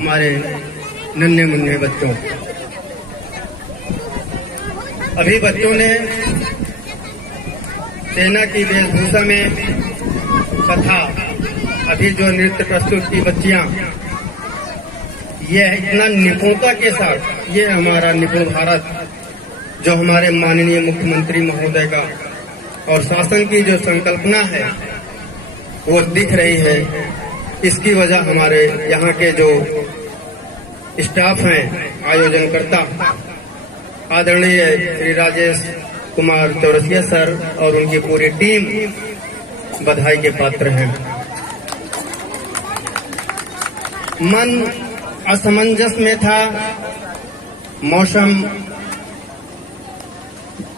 हमारे नन्हे मुन्ने बच्चों, अभी बच्चों ने सेना की वेशभूषा में तथा अभी जो नृत्य प्रस्तुत की बच्चियां, यह इतना निपुणता के साथ, ये हमारा निपुण भारत जो हमारे माननीय मुख्यमंत्री महोदय का और शासन की जो संकल्पना है वो दिख रही है। इसकी वजह हमारे यहाँ के जो स्टाफ हैं, आयोजनकर्ता आदरणीय श्री राजेश कुमार चौरसिया सर और उनकी पूरी टीम बधाई के पात्र हैं। मन असमंजस में था, मौसम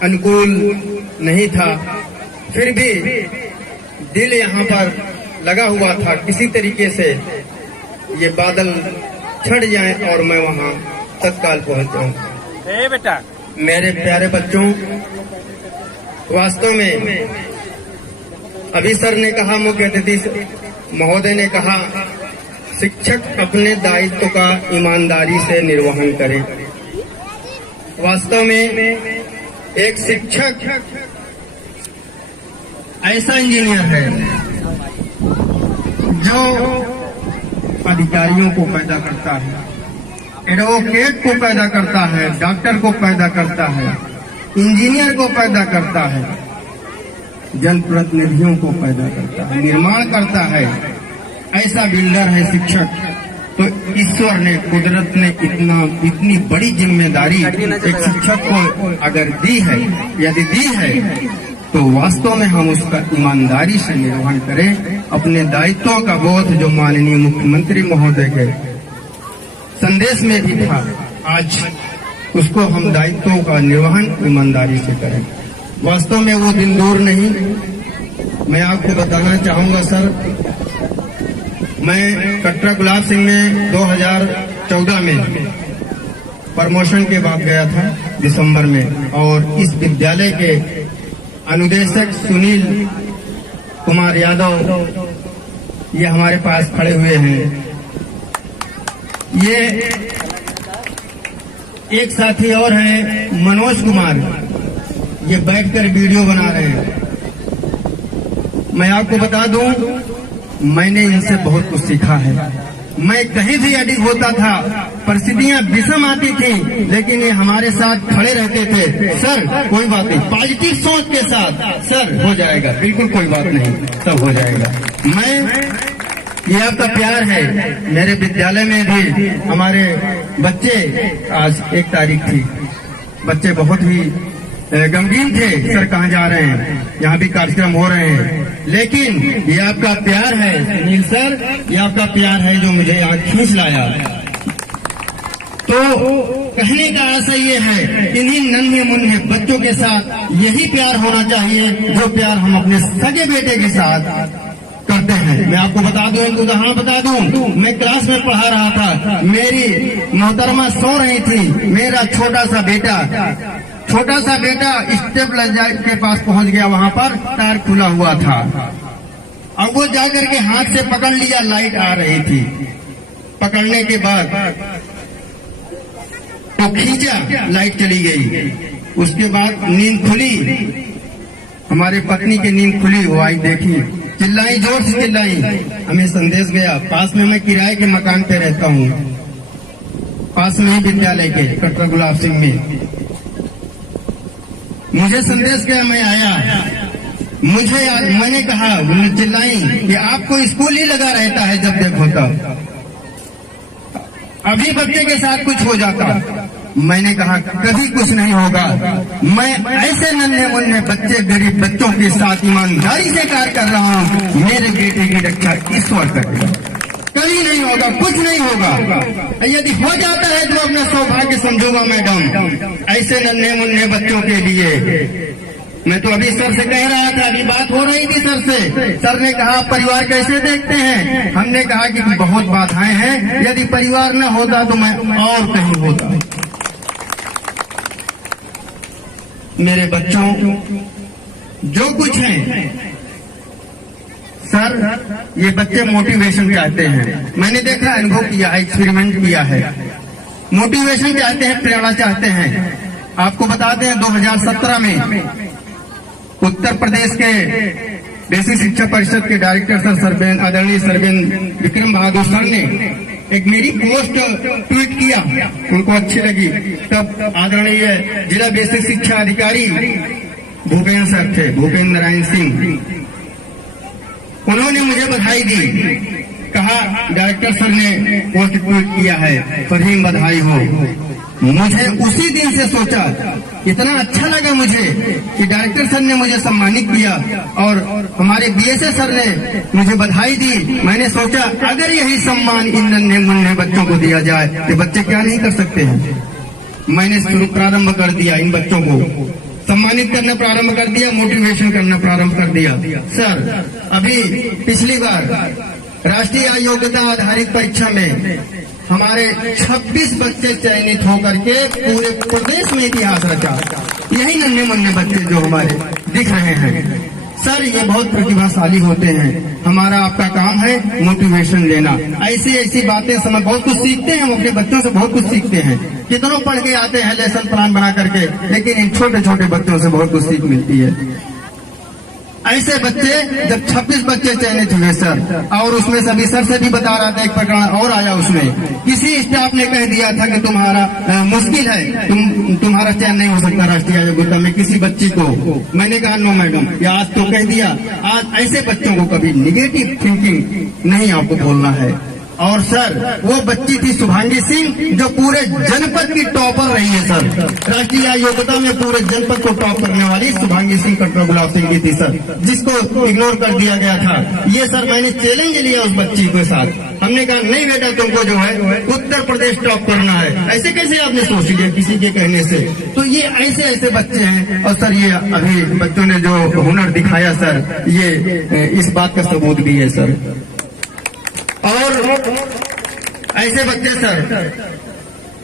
अनुकूल नहीं था, फिर भी दिल यहाँ पर लगा हुआ था किसी तरीके से ये बादल छट जाएं और मैं वहाँ तत्काल पहुँच जाऊँ। बेटा, मेरे प्यारे बच्चों, वास्तव में अभी सर ने कहा, मुख्य अतिथि महोदय ने कहा, शिक्षक अपने दायित्व का ईमानदारी से निर्वहन करे। वास्तव में एक शिक्षक ऐसा इंजीनियर है जो अधिकारियों को पैदा करता है, एडवोकेट को पैदा करता है, डॉक्टर को पैदा करता है, इंजीनियर को पैदा करता है, जनप्रतिनिधियों को पैदा करता है, निर्माण करता है। ऐसा बिल्डर है शिक्षक। तो ईश्वर ने, कुदरत ने इतनी बड़ी जिम्मेदारी एक शिक्षक को अगर दी है, यदि दी है, तो वास्तव में हम उसका ईमानदारी से निर्वहन करें। अपने दायित्वों का बोध जो माननीय मुख्यमंत्री महोदय के संदेश में भी था, आज उसको हम दायित्वों का निर्वहन ईमानदारी से करें। वास्तव में वो दिन दूर नहीं। मैं आपको बताना चाहूंगा सर, मैं कटरा गुलाब सिंह में 2014 में प्रमोशन के बाद गया था दिसंबर में, और इस विद्यालय के अनुदेशक सुनील कुमार यादव ये हमारे पास खड़े हुए हैं। ये एक साथी और हैं मनोज कुमार, ये बैठकर वीडियो बना रहे हैं। मैं आपको बता दूं, मैंने इनसे बहुत कुछ सीखा है। मैं कहीं भी एडिट होता था, परिस्थितियां विषम आती थी, लेकिन ये हमारे साथ खड़े रहते थे। सर कोई बात नहीं, पॉजिटिव सोच के साथ, सर हो जाएगा, बिल्कुल कोई बात नहीं, सब हो जाएगा। ये आपका प्यार है। मेरे विद्यालय में भी हमारे बच्चे, आज 1 तारीख थी, बच्चे बहुत ही गमगीन थे, सर कहाँ जा रहे हैं, यहाँ भी कार्यक्रम हो रहे हैं। लेकिन ये आपका प्यार है सुनील सर, ये आपका प्यार है जो मुझे यहाँ खींच लाया। तो कहने का आशय ये है, इन्हीं नन्हे मुन्ने बच्चों के साथ यही प्यार होना चाहिए जो प्यार हम अपने सगे बेटे के साथ करते हैं। मैं आपको बता दूं, एक उदाहरण बता दूं, मैं क्लास में पढ़ा रहा था, मेरी मोहतरमा सो रही थी, मेरा छोटा सा बेटा स्टेबलाइजर के पास पहुंच गया, वहां पर टायर खुला हुआ था। अब वो जाकर के हाथ से पकड़ लिया, लाइट आ रही थी, पकड़ने के बाद तो खींचा, लाइट चली गई। उसके बाद नींद खुली, हमारे पत्नी की नींद खुली, वो आई, देखी, चिल्लाई, जोर से चिल्लाई, हमें संदेश गया। पास में मैं किराए के मकान पे रहता हूँ, पास में ही विद्यालय के कटरा गुलाब सिंह में। मुझे संदेश गया, मैं आया, मैंने कहा, चिल्लाई कि आपको स्कूल ही लगा रहता है जब देखो तब, अभी बच्चे के साथ कुछ हो जाता। मैंने कहा कभी कुछ नहीं होगा, मैं ऐसे नन्हे मुन्ने बच्चे, गरीब बच्चों के साथ ईमानदारी से कार्य कर रहा हूँ। मेरे बेटे की रक्षा ईश्वर करेगा, कभी नहीं होगा, कुछ नहीं होगा। यदि हो जाता है तो अपना सौभाग्य समझूंगा मैडम। ऐसे नन्हे मुन्ने बच्चों के लिए मैं तो अभी सर से कह रहा था, अभी बात हो रही थी सर से। सर ने कहा परिवार कैसे देखते हैं, हमने कहा कि बहुत बाधाएं हैं, यदि परिवार न होता तो मैं और कहीं होता। मेरे बच्चों, जो कुछ है सर ये बच्चे मोटिवेशन चाहते हैं, मैंने देखा, अनुभव किया, एक्सपेरिमेंट किया है। मोटिवेशन चाहते हैं, प्रेरणा चाहते हैं। आपको बताते हैं 2017 में उत्तर प्रदेश के बेसिक शिक्षा परिषद के डायरेक्टर सर आदरणीय सरबेन विक्रम बहादुर सर ने एक मेरी पोस्ट ट्वीट किया, उनको अच्छी लगी। तब आदरणीय जिला बेसिक शिक्षा अधिकारी भूपेंद्र सर थे, भूपेंद्र नारायण सिंह, उन्होंने मुझे बधाई दी। कहा डायरेक्टर सर ने पोस्ट ट्वीट किया है, फरहीम बधाई हो। मुझे उसी दिन से सोचा, इतना अच्छा लगा मुझे कि डायरेक्टर सर ने मुझे सम्मानित किया और हमारे बीएसए सर ने मुझे बधाई दी। मैंने सोचा अगर यही सम्मान इन नन्हे मुन्ने बच्चों को दिया जाए तो बच्चे क्या नहीं कर सकते हैं। मैंने शुरू प्रारंभ कर दिया, इन बच्चों को सम्मानित करना प्रारंभ कर दिया, मोटिवेशन करना प्रारंभ कर दिया। सर अभी पिछली बार राष्ट्रीय योग्यता आधारित परीक्षा में हमारे 26 बच्चे चयनित होकर के पूरे प्रदेश में इतिहास रचा। यही नन्हे मुन्ने बच्चे जो हमारे दिख रहे हैं। सर ये बहुत प्रतिभाशाली होते हैं। हमारा आपका काम है मोटिवेशन देना, ऐसी ऐसी बातें समझ, बहुत कुछ सीखते हैं, हम अपने बच्चों से बहुत कुछ सीखते हैं। कितनों पढ़ के आते हैं लेसन प्लान बना करके, लेकिन इन छोटे छोटे बच्चों से बहुत कुछ सीख मिलती है। ऐसे बच्चे जब 26 बच्चे चयनित हुए सर, और उसमें सभी सर से भी बता रहा था, एक प्रकरण और आया उसमें, किसी स्टाफ ने कह दिया था कि तुम्हारा मुश्किल है, तुम्हारा चयन नहीं हो सकता राष्ट्रीय योग्यता में किसी बच्ची को। मैंने कहा नो मैडम, ये आज तो कह दिया। आज ऐसे बच्चों को कभी निगेटिव थिंकिंग नहीं आपको बोलना है। और सर वो बच्ची थी शुभांगी सिंह, जो पूरे जनपद की टॉपर रही है सर। राष्ट्रीय योग्यता में पूरे जनपद को टॉप करने वाली शुभांगी सिंह कटरा गुलाब सिंह की थी सर, जिसको इग्नोर कर दिया गया था। ये सर मैंने चैलेंज लिया उस बच्ची के साथ। हमने कहा नहीं बेटा, तुमको जो है उत्तर प्रदेश टॉप करना है। ऐसे कैसे आपने सोच लिया किसी के कहने से? तो ये ऐसे ऐसे बच्चे हैं। और सर ये अभी बच्चों ने जो हुनर दिखाया सर, ये इस बात का सबूत भी है सर। और ऐसे बच्चे सर,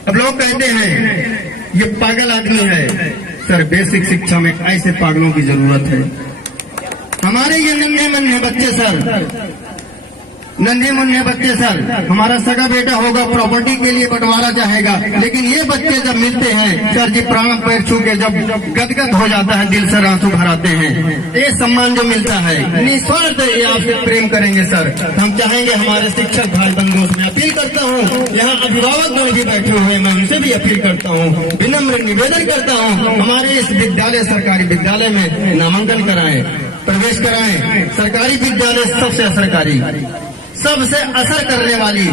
अब लोग कहते हैं ये पागल आदमी है। सर बेसिक शिक्षा में ऐसे पागलों की जरूरत है। हमारे ये नन्हे मुन्ने बच्चे सर, नन्हे मुन्ने बच्चे सर, हमारा सगा बेटा होगा, प्रॉपर्टी के लिए बंटवारा चाहेगा, लेकिन ये बच्चे जब मिलते हैं सर जी, प्राण पैर छू के जब गदगद हो जाता है, दिल से आंसू भराते हैं। ये सम्मान जो मिलता है निस्वार्थ, ये आपसे प्रेम करेंगे सर। हम चाहेंगे हमारे शिक्षक भाई बंधुओं से अपील करता हूँ, यहाँ अभिभावक जो भी बैठे हुए हैं, मैं उनसे भी अपील करता हूँ, विनम्र निवेदन करता हूँ, हमारे इस विद्यालय, सरकारी विद्यालय में नामांकन कराएं, प्रवेश कराएं। सरकारी विद्यालय सबसे असरकारी, सबसे असर करने वाली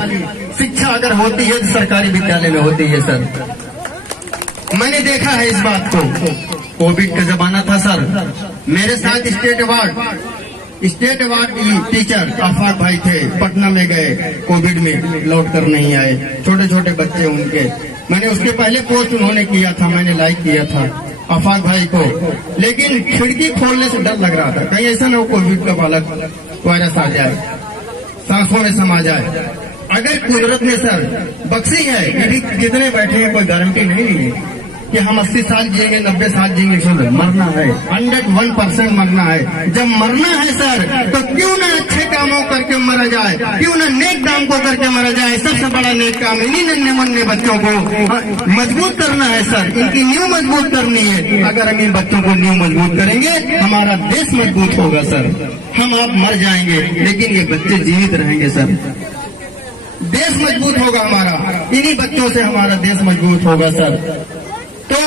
शिक्षा अगर होती है तो सरकारी विद्यालय में होती है सर। मैंने देखा है इस बात को। कोविड का जमाना था सर, मेरे साथ स्टेट अवार्ड टीचर आफाक भाई थे, पटना में गए, कोविड में लौट कर नहीं आए, छोटे छोटे बच्चे उनके। मैंने उसके पहले पोस्ट उन्होंने किया था, मैंने लाइक किया था आफाक भाई को, लेकिन खिड़की खोलने से डर लग रहा था, कहीं ऐसा न हो कोविड का बालक वायरस आ जाए, सांसों में समा जाए। अगर कुदरत ने सर बख्शी है, अभी कितने बैठे हैं कोई गारंटी नहीं है कि हम 80 साल जिएंगे, 90 साल जिएंगे। सर मरना है, 101% मरना है। जब मरना है सर, तो क्यों ना अच्छे कामों करके मरा जाए, क्यों ना नेक काम को करके मरा जाए। सबसे बड़ा नेक काम इन्हीं नन्हे मुन्ने बच्चों को मजबूत करना है सर, इनकी नींव मजबूत करनी है। अगर हम इन बच्चों को नींव मजबूत करेंगे, हमारा देश मजबूत होगा सर। हम आप मर जाएंगे, लेकिन ये बच्चे जीवित रहेंगे सर। देश मजबूत होगा हमारा, इन्हीं बच्चों से हमारा देश मजबूत होगा सर। तो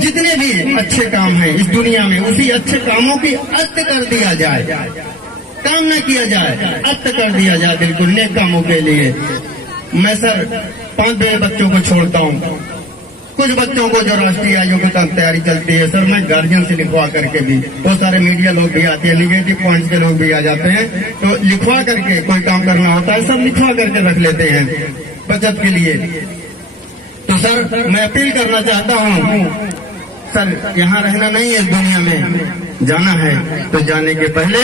जितने भी अच्छे काम हैं इस दुनिया में, उसी अच्छे कामों की अंत कर दिया जाए, काम न किया जाए, अंत कर दिया जाए बिल्कुल नेक कामों के लिए। मैं सर 5 बच्चों को छोड़ता हूँ, कुछ बच्चों को जो राष्ट्रीय योग्यता तैयारी चलती है सर, मैं गार्जियन से लिखवा करके भी, बहुत सारे मीडिया लोग भी आते हैं, निगेटिव पॉइंट्स के लोग भी आ जाते हैं, तो लिखवा करके कोई काम करना होता है, सब लिखवा करके रख लेते हैं बचत के लिए। तो सर मैं अपील करना चाहता हूँ सर, यहाँ रहना नहीं है, इस दुनिया में जाना है, तो जाने के पहले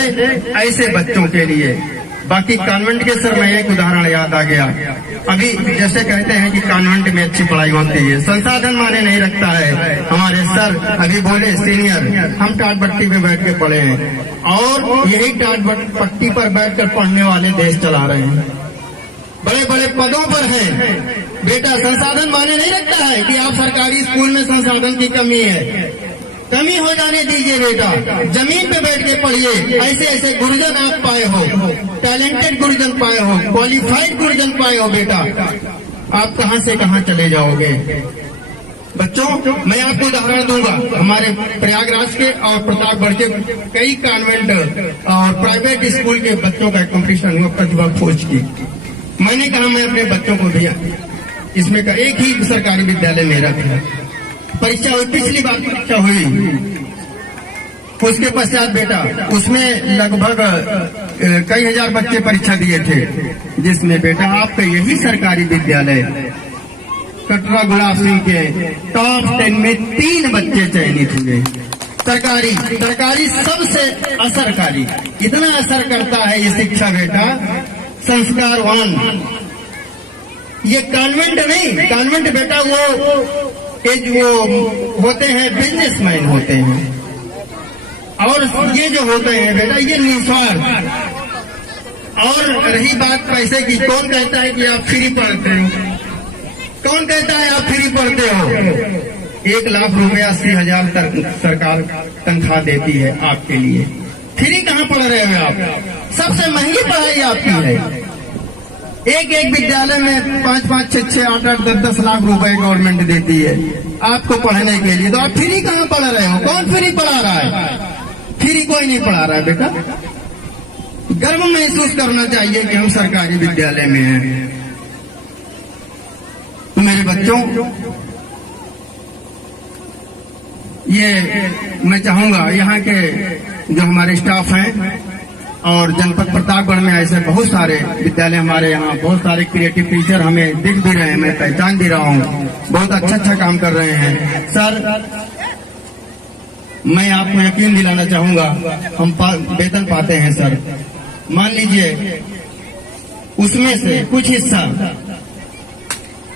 ऐसे बच्चों के लिए बाकी कॉन्वेंट के सर मैं एक उदाहरण याद आ गया। अभी जैसे कहते हैं कि कॉन्वेंट में अच्छी पढ़ाई होती है, संसाधन माने नहीं रखता है। हमारे सर अभी बोले सीनियर, हम टाट पट्टी पे बैठ के पढ़े हैं और यही टाट पट्टी पर बैठकर पढ़ने वाले देश चला रहे हैं, बड़े बड़े पदों पर हैं। बेटा संसाधन माने नहीं रखता है कि आप सरकारी स्कूल में संसाधन की कमी है, कमी हो जाने दीजिए बेटा, जमीन पे बैठ के पढ़िए। ऐसे ऐसे गुरुजन आप पाए हो, टैलेंटेड गुरुजन पाए हो, क्वालिफाइड गुरुजन पाए हो बेटा, आप कहां से कहां चले जाओगे। बच्चों मैं आपको उदाहरण दूंगा, हमारे प्रयागराज के और प्रतापगढ़ के कई कॉन्वेंट और प्राइवेट स्कूल के बच्चों का कंपटीशन हुआ प्रतिभा खोज की। मैंने कहा मैं अपने बच्चों को दिया, इसमें का एक ही सरकारी विद्यालय मेरा था। परीक्षा हुई, पिछली बार परीक्षा हुई, उसके पश्चात बेटा उसमें लगभग कई हजार बच्चे परीक्षा दिए थे, जिसमें बेटा आपका यही सरकारी विद्यालय कटरा गुलाब सिंह के टॉप 10 में 3 बच्चे चयनित हुए। सरकारी सबसे असरकारी, इतना असर करता है ये शिक्षा बेटा, संस्कारवान। ये कॉन्वेंट नहीं, कॉन्वेंट बेटा वो होते हैं बिजनेसमैन होते हैं, और ये जो होते हैं बेटा ये निस्वार्थ। और रही बात पैसे की, कौन कहता है कि आप फ्री पढ़ते हो? कौन कहता है आप फ्री पढ़ते हो? 1 लाख रुपया 80,000 तक सरकार तनख्वाह देती है आपके लिए। फ्री कहाँ पढ़ रहे हो आप? सबसे महंगी पढ़ाई आपकी है। एक विद्यालय में 5-5, 6-6, 8-8, 10-10 लाख रुपए गवर्नमेंट देती है आपको पढ़ने के लिए, तो आप फ्री कहाँ पढ़ रहे हो? कौन फ्री पढ़ा रहा है? फ्री कोई नहीं पढ़ा रहा है बेटा। गर्व महसूस करना चाहिए कि हम सरकारी विद्यालय में हैं। तो मेरे बच्चों, ये मैं चाहूंगा यहाँ के जो हमारे स्टाफ हैं और जनपद प्रतापगढ़ में ऐसे बहुत सारे विद्यालय, हमारे यहाँ बहुत सारे क्रिएटिव टीचर हमें दिख भी रहे हैं, मैं पहचान भी रहा हूँ, बहुत अच्छा काम कर रहे हैं। सर मैं आपको यकीन दिलाना चाहूंगा, हम वेतन पाते हैं सर, मान लीजिए उसमें से कुछ हिस्सा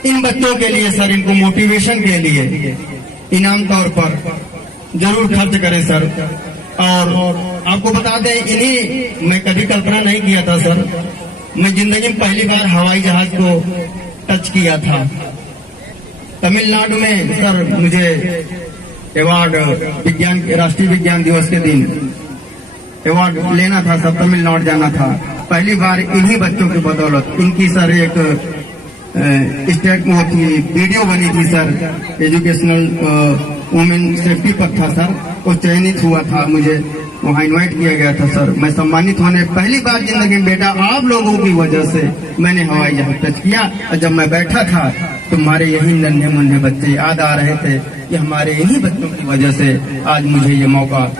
इन बच्चों के लिए सर, इनको मोटिवेशन के लिए इनाम तौर पर जरूर खर्च करें सर। और आपको बता दें, इन्हीं मैं कभी कल्पना नहीं किया था सर, मैं जिंदगी में पहली बार हवाई जहाज को टच किया था। तमिलनाडु में सर मुझे अवार्ड, विज्ञान राष्ट्रीय विज्ञान दिवस के दिन अवार्ड लेना था सर, तमिलनाडु जाना था। पहली बार इन्हीं बच्चों की बदौलत, इनकी सर एक स्टेट में थी, वीडियो बनी थी सर, एजुकेशनल वुमेन सेफ्टी पर था सर, वो चयनित हुआ था, मुझे वहाँ इनवाइट किया गया था सर। मैं सम्मानित होने पहली बार जिंदगी में बेटा आप लोगों की वजह से मैंने हवाई जहाज टच किया। और जब मैं बैठा था तुम्हारे यही नन्हे मुन्ने बच्चे याद आ रहे थे कि हमारे इन्हीं बच्चों की वजह से आज मुझे ये मौका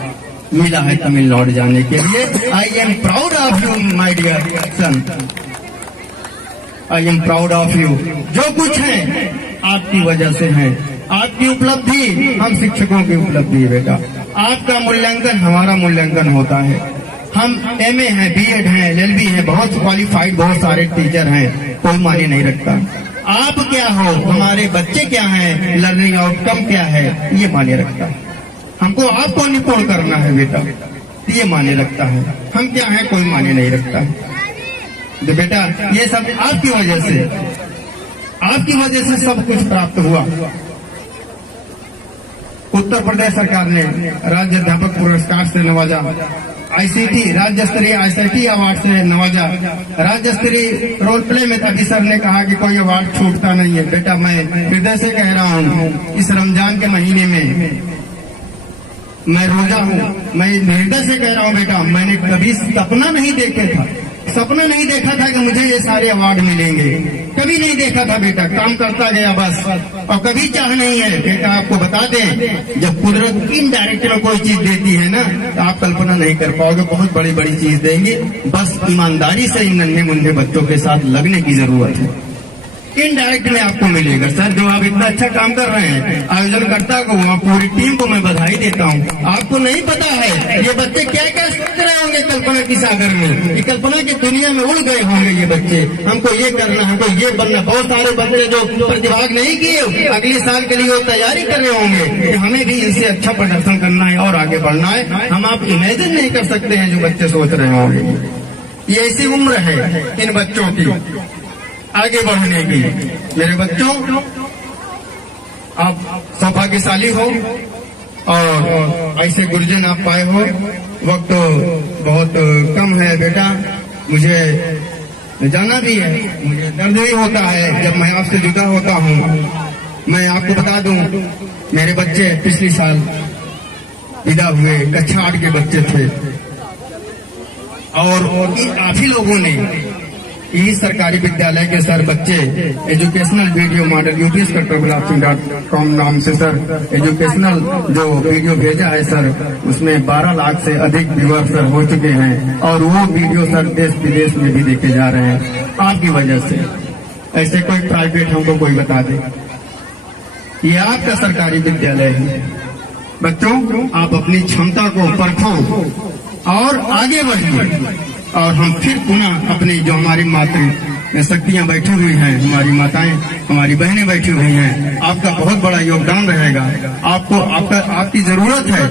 मिला है तमिलनाडु जाने के लिए। I am proud of you my dear son, I am proud of you. जो कुछ है आपकी वजह से है, आपकी उपलब्धि हम शिक्षकों की उपलब्धि है बेटा। आपका मूल्यांकन हमारा मूल्यांकन होता है। हम MA हैं, B.Ed हैं, LLB हैं, बहुत क्वालिफाइड बहुत सारे टीचर हैं, कोई मायने नहीं रखता। आप क्या हो, हमारे बच्चे क्या हैं, लर्निंग आउटकम क्या है, ये मायने रखता है। हमको आपको निपुण करना है बेटा, ये मायने रखता है। हम क्या हैं कोई मायने नहीं रखता है। तो बेटा ये सब आपकी वजह से सब कुछ प्राप्त हुआ। उत्तर प्रदेश सरकार ने राज्य अध्यापक पुरस्कार से नवाजा, ICT राज्य स्तरीय ICT अवार्ड से नवाजा, राज्य स्तरीय रोल प्ले में था। सर ने कहा कि कोई अवार्ड छूटता नहीं है। बेटा मैं हृदय से कह रहा हूँ, इस रमजान के महीने में मैं रोजा हूँ, मैं हृदय से कह रहा हूँ बेटा, मैंने कभी सपना नहीं देखा था कि मुझे ये सारे अवार्ड मिलेंगे, कभी नहीं देखा था बेटा। काम करता गया बस, और कभी चाह नहीं है बेटा। आपको बता दें, जब कुदरत इनडायरेक्ट में कोई चीज देती है ना, तो आप कल्पना नहीं कर पाओगे, बहुत बड़ी बड़ी चीज देंगे। बस ईमानदारी से इन नन्हे मुन्ने बच्चों के साथ लगने की जरूरत है। इनडायरेक्ट में आपको मिलेगा सर। जो आप इतना अच्छा काम कर रहे हैं, आयोजनकर्ता को, पूरी टीम को मैं बधाई देता हूँ। आपको नहीं पता है ये बच्चे क्या क्या सोच रहे होंगे कल्पना की सागर में, ये कल्पना की दुनिया में उड़ गए होंगे ये बच्चे। हमको ये करना, हमको ये बनना। बहुत सारे बच्चे जो प्रतिभाग नहीं किए, अगले साल के लिए वो तैयारी कर रहे होंगे कि हमें भी इनसे अच्छा प्रदर्शन करना है और आगे बढ़ना है। हम आप इमेजिन नहीं कर सकते हैं जो बच्चे सोच रहे होंगे। ये ऐसी उम्र है इन बच्चों की आगे बढ़ने की। मेरे बच्चों, आप सौभाग्यशाली हो और ऐसे गुरुजन आप पाए हो। वक्त बहुत कम है बेटा, मुझे जाना भी है, मुझे दर्द भी होता है जब मैं आपसे जुदा होता हूँ। मैं आपको बता दूं, मेरे बच्चे पिछले साल विदा हुए, कक्षा 8 के बच्चे थे और आप ही लोगों ने यही सरकारी विद्यालय के सर बच्चे एजुकेशनल वीडियो मॉडल UPSControlClassroom.com नाम से सर एजुकेशनल जो वीडियो भेजा है सर, उसमें 12 लाख से अधिक व्यूअर सर हो चुके हैं और वो वीडियो सर देश विदेश में भी देखे जा रहे हैं आपकी वजह से। ऐसे कोई प्राइवेट हमको कोई बता दे, ये आपका सरकारी विद्यालय है। बच्चों, आप अपनी क्षमता को परखो और आगे बढ़िए और हम फिर पुनः अपनी जो हमारी मातृ शक्तियां बैठी हुई हैं, हमारी माताएं, हमारी बहनें बैठी हुई हैं, आपका बहुत बड़ा योगदान रहेगा। आपको आपकी जरूरत है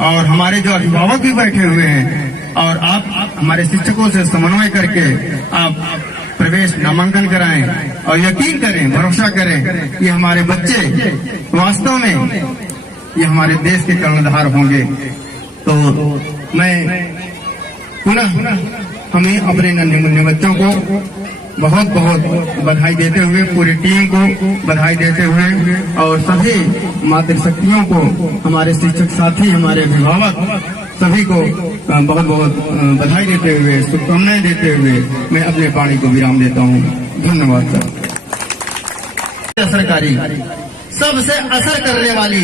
और हमारे जो अभिभावक भी बैठे हुए हैं और आप हमारे शिक्षकों से समन्वय करके आप प्रवेश नामांकन कराएं और यकीन करें, भरोसा करें कि हमारे बच्चे वास्तव में ये हमारे देश के कर्णधार होंगे। तो मैं पुनः हमें अपने नन्हे मुन्ने बच्चों को बहुत बहुत बधाई देते हुए, पूरी टीम को बधाई देते हुए और सभी मातृशक्तियों को, हमारे शिक्षक साथी, हमारे अभिभावक सभी को बहुत बहुत बधाई देते हुए, शुभकामनाएं देते हुए मैं अपने वाणी को विराम देता हूँ। धन्यवाद सर। सरकारी सबसे असर करने वाली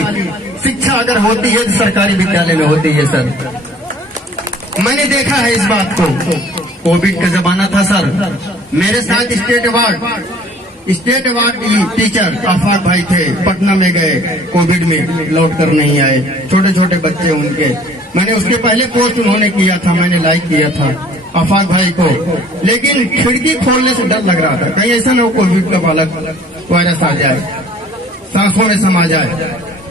शिक्षा अगर होती है तो सरकारी विद्यालय में होती है सर। मैंने देखा है इस बात को। कोविड का जमाना था सर, मेरे साथ स्टेट अवार्ड टीचर आफाक भाई थे, पटना में गए, कोविड में लौट कर नहीं आए, छोटे छोटे बच्चे उनके। मैंने उसके पहले पोस्ट उन्होंने किया था, मैंने लाइक किया था आफाक भाई को, लेकिन खिड़की खोलने से डर लग रहा था कहीं ऐसा ना हो कोविड का बालक वायरस आ जाए, सांसों में समा जाए।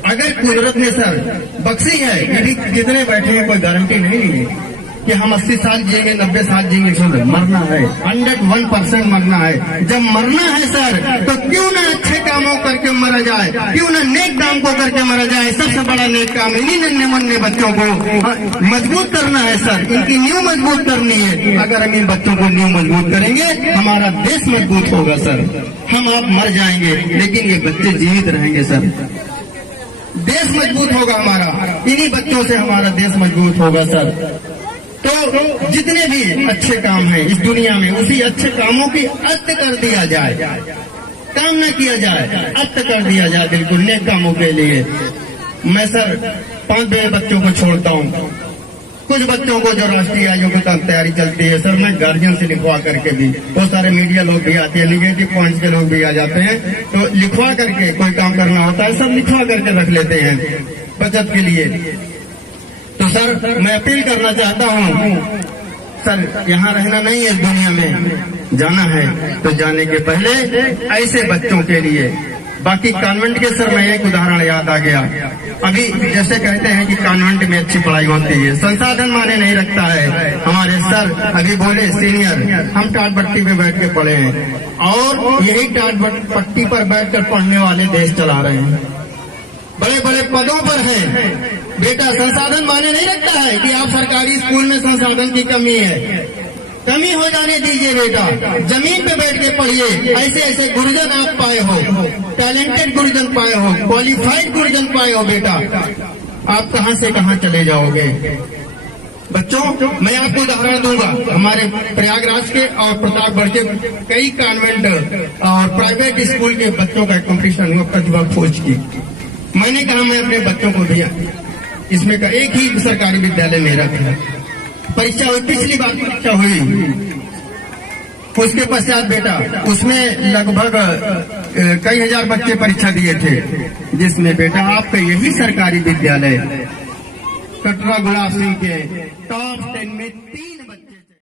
अगर कुदरत ने सर बख्शी है, यदि जितने बैठे हैं कोई गारंटी नहीं है कि हम 80 साल जिएंगे, 90 साल जिएंगे। सर मरना है, 101% मरना है। जब मरना है सर तो क्यों ना अच्छे कामों करके मरा जाए, क्यों ना नेक काम को करके मरा जाए। सबसे बड़ा नेक काम इन्हीं नन्हे मुन्ने बच्चों को मजबूत करना है सर, इनकी नींव मजबूत करनी है। अगर हम इन बच्चों को नींव मजबूत करेंगे, हमारा देश मजबूत होगा सर। हम आप मर जाएंगे लेकिन ये बच्चे जीवित रहेंगे सर, देश मजबूत होगा हमारा। इन्हीं बच्चों से हमारा देश मजबूत होगा सर। तो जितने भी अच्छे काम हैं इस दुनिया में, उसी अच्छे कामों की अंत कर दिया जाए, काम न किया जाए, अंत कर दिया जाए बिल्कुल नेक कामों के लिए। मैं सर 5 बच्चों को छोड़ता हूँ, कुछ बच्चों को जो राष्ट्रीय आयोग की तैयारी चलती है सर, मैं गार्जियन से लिखवा करके भी, बहुत सारे मीडिया लोग भी आते हैं, निगेटिव पॉइंट्स के लोग भी आ जाते हैं, तो लिखवा करके कोई काम करना होता है सब लिखवा करके रख लेते हैं बचत के लिए। तो सर मैं अपील करना चाहता हूँ सर, यहाँ रहना नहीं है इस दुनिया में, जाना है तो जाने के पहले ऐसे बच्चों के लिए। बाकी कॉन्वेंट के सर मैं एक उदाहरण याद आ गया। अभी जैसे कहते हैं कि कॉन्वेंट में अच्छी पढ़ाई होती है, संसाधन माने नहीं रखता है। हमारे सर अभी बोले सीनियर, हम टाट पट्टी पे बैठ के पढ़े हैं और यही टाट पट्टी पर बैठकर पढ़ने वाले देश चला रहे हैं, बड़े बड़े पदों पर हैं। बेटा संसाधन माने नहीं रखता है कि आप सरकारी स्कूल में संसाधन की कमी है, कमी हो जाने दीजिए बेटा, जमीन पे बैठ के पढ़िए। ऐसे ऐसे गुरुजन आप पाए हो, टैलेंटेड गुरुजन पाए हो, क्वालिफाइड गुरुजन पाए हो बेटा, आप कहां से कहां चले जाओगे। बच्चों मैं आपको उदाहरण दूंगा, हमारे प्रयागराज के और प्रतापगढ़ के कई कॉन्वेंट और प्राइवेट स्कूल के बच्चों का कंपटीशन हुआ प्रतिभा खोज की। मैंने कहा मैं अपने बच्चों को दिया, इसमें का एक ही सरकारी विद्यालय मेरा था। परीक्षा हुई, पिछली बार परीक्षा हुई उसके पश्चात बेटा उसमें लगभग कई हजार बच्चे परीक्षा दिए थे, जिसमें बेटा आपका यही सरकारी विद्यालय कटरा गुलाब सिंह के टॉप 10 में